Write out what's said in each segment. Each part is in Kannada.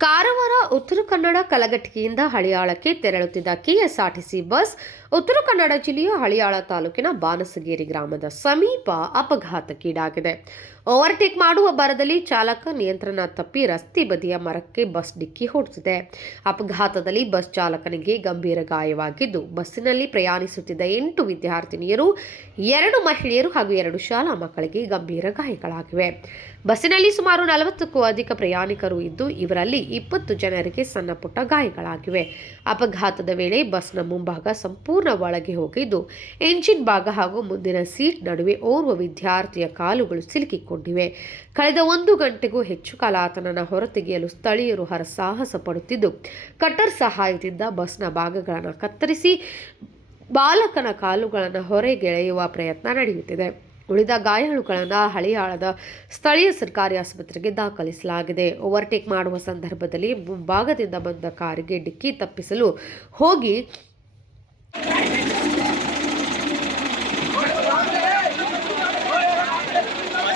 ಕಾರವಾರ ಉತ್ತರ ಕನ್ನಡ ಕಲಘಟಕಿಯಿಂದ ಹಳಿಯಾಳಕ್ಕೆ ತೆರಳುತ್ತಿದ್ದ ಕೆಎಸ್ಆರ್ಟಿಸಿ ಬಸ್ ಉತ್ತರ ಕನ್ನಡ ಜಿಲ್ಲೆಯ ಹಳಿಯಾಳ ತಾಲೂಕಿನ ಬಾನಸಗೇರಿ ಗ್ರಾಮದ ಸಮೀಪ ಅಪಘಾತಕ್ಕೀಡಾಗಿದೆ. ಓವರ್ಟೇಕ್ ಮಾಡುವ ಭರದಲ್ಲಿ ಚಾಲಕ ನಿಯಂತ್ರಣ ತಪ್ಪಿ ರಸ್ತೆ ಬದಿಯ ಮರಕ್ಕೆ ಬಸ್ ಡಿಕ್ಕಿ ಹೊಡೆದಿದೆ. ಅಪಘಾತದಲ್ಲಿ ಬಸ್ ಚಾಲಕನಿಗೆ ಗಂಭೀರ ಗಾಯವಾಗಿದ್ದು, ಬಸ್ಸಿನಲ್ಲಿ ಪ್ರಯಾಣಿಸುತ್ತಿದ್ದ ಎಂಟು ವಿದ್ಯಾರ್ಥಿನಿಯರು, ಎರಡು ಮಹಿಳೆಯರು ಹಾಗೂ ಎರಡು ಶಾಲಾ ಮಕ್ಕಳಿಗೆ ಗಂಭೀರ ಗಾಯಗಳಾಗಿವೆ. ಬಸ್ಸಿನಲ್ಲಿ ಸುಮಾರು ನಲವತ್ತಕ್ಕೂ ಅಧಿಕ ಪ್ರಯಾಣಿಕರು ಇದ್ದು, ಇವರಲ್ಲಿ ಇಪ್ಪತ್ತು ಜನರಿಗೆ ಸಣ್ಣ ಪುಟ್ಟ ಗಾಯಗಳಾಗಿವೆ. ಅಪಘಾತದ ವೇಳೆ ಬಸ್ನ ಮುಂಭಾಗ ಸಂಪೂರ್ಣ ಒಳಗೆ ಹೋಗಿದ್ದು, ಎಂಜಿನ್ ಭಾಗ ಹಾಗೂ ಮುಂದಿನ ಸೀಟ್ ನಡುವೆ ಓರ್ವ ವಿದ್ಯಾರ್ಥಿಯ ಕಾಲುಗಳು ಸಿಲುಕಿಕೊಂಡಿವೆ. ಕಳೆದ ಒಂದು ಗಂಟೆಗೂ ಹೆಚ್ಚು ಕಾಲ ಆತನನ್ನು ಹೊರತೆಗೆಯಲು ಸ್ಥಳೀಯರು ಹರಸಾಹಸ ಪಡುತ್ತಿದ್ದು, ಕಟ್ಟರ್ ಸಹಾಯದಿಂದ ಬಸ್ನ ಭಾಗಗಳನ್ನು ಕತ್ತರಿಸಿ ಬಾಲಕನ ಕಾಲುಗಳನ್ನು ಹೊರಗೆಳೆಯುವ ಪ್ರಯತ್ನ ನಡೆಯುತ್ತಿದೆ. ಉಳಿದ ಗಾಯಾಳುಗಳನ್ನು ಹಳಿಯಾಳದ ಸ್ಥಳೀಯ ಸರ್ಕಾರಿ ಆಸ್ಪತ್ರೆಗೆ ದಾಖಲಿಸಲಾಗಿದೆ. ಓವರ್ಟೇಕ್ ಮಾಡುವ ಸಂದರ್ಭದಲ್ಲಿ ಮುಂಭಾಗದಿಂದ ಬಂದ ಕಾರಿಗೆ ಡಿಕ್ಕಿ ತಪ್ಪಿಸಲು ಹೋಗಿ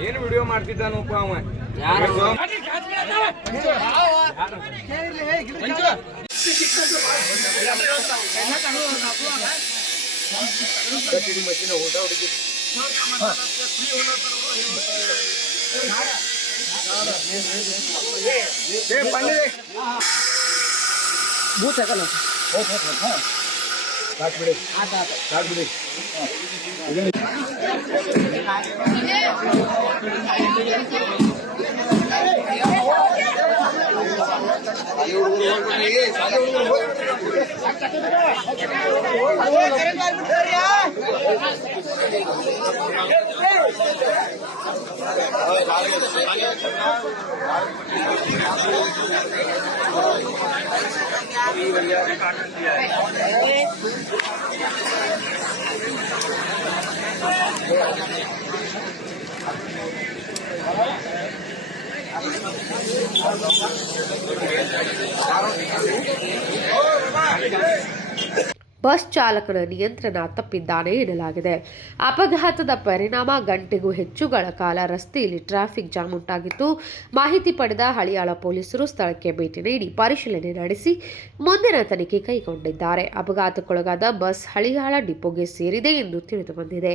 ಏನು ವಿಡಿಯೋ ಮಾಡ್ತಿದ್ದಾನಪ್ಪ ಅವ. ಭೂತ ಹಾಕಲ್ಲ ಹೋಗಿ ಹೋಗಿ ಹಾಂ ಹಾಕ್ಬಿಡಿ ಆತ ಆತ ಹಾಕ್ಬಿಡಿ কারণ ಬಸ್ ಚಾಲಕನ ನಿಯಂತ್ರಣ ತಪ್ಪಿದ್ದಾನೆ ಎನ್ನಲಾಗಿದೆ. ಅಪಘಾತದ ಪರಿಣಾಮ ಗಂಟೆಗೂ ಹೆಚ್ಚುಗಳ ಕಾಲ ರಸ್ತೆಯಲ್ಲಿ ಟ್ರಾಫಿಕ್ ಜಾಮ್ ಉಂಟಾಗಿತ್ತು. ಮಾಹಿತಿ ಪಡೆದ ಹಳಿಯಾಳ ಪೊಲೀಸರು ಸ್ಥಳಕ್ಕೆ ಭೇಟಿ ನೀಡಿ ಪರಿಶೀಲನೆ ನಡೆಸಿ ಮುಂದಿನ ತನಿಖೆ ಕೈಗೊಂಡಿದ್ದಾರೆ. ಅಪಘಾತಕ್ಕೊಳಗಾದ ಬಸ್ ಹಳಿಯಾಳ ಡಿಪೋಗೆ ಸೇರಿದೆ ಎಂದು ತಿಳಿದುಬಂದಿದೆ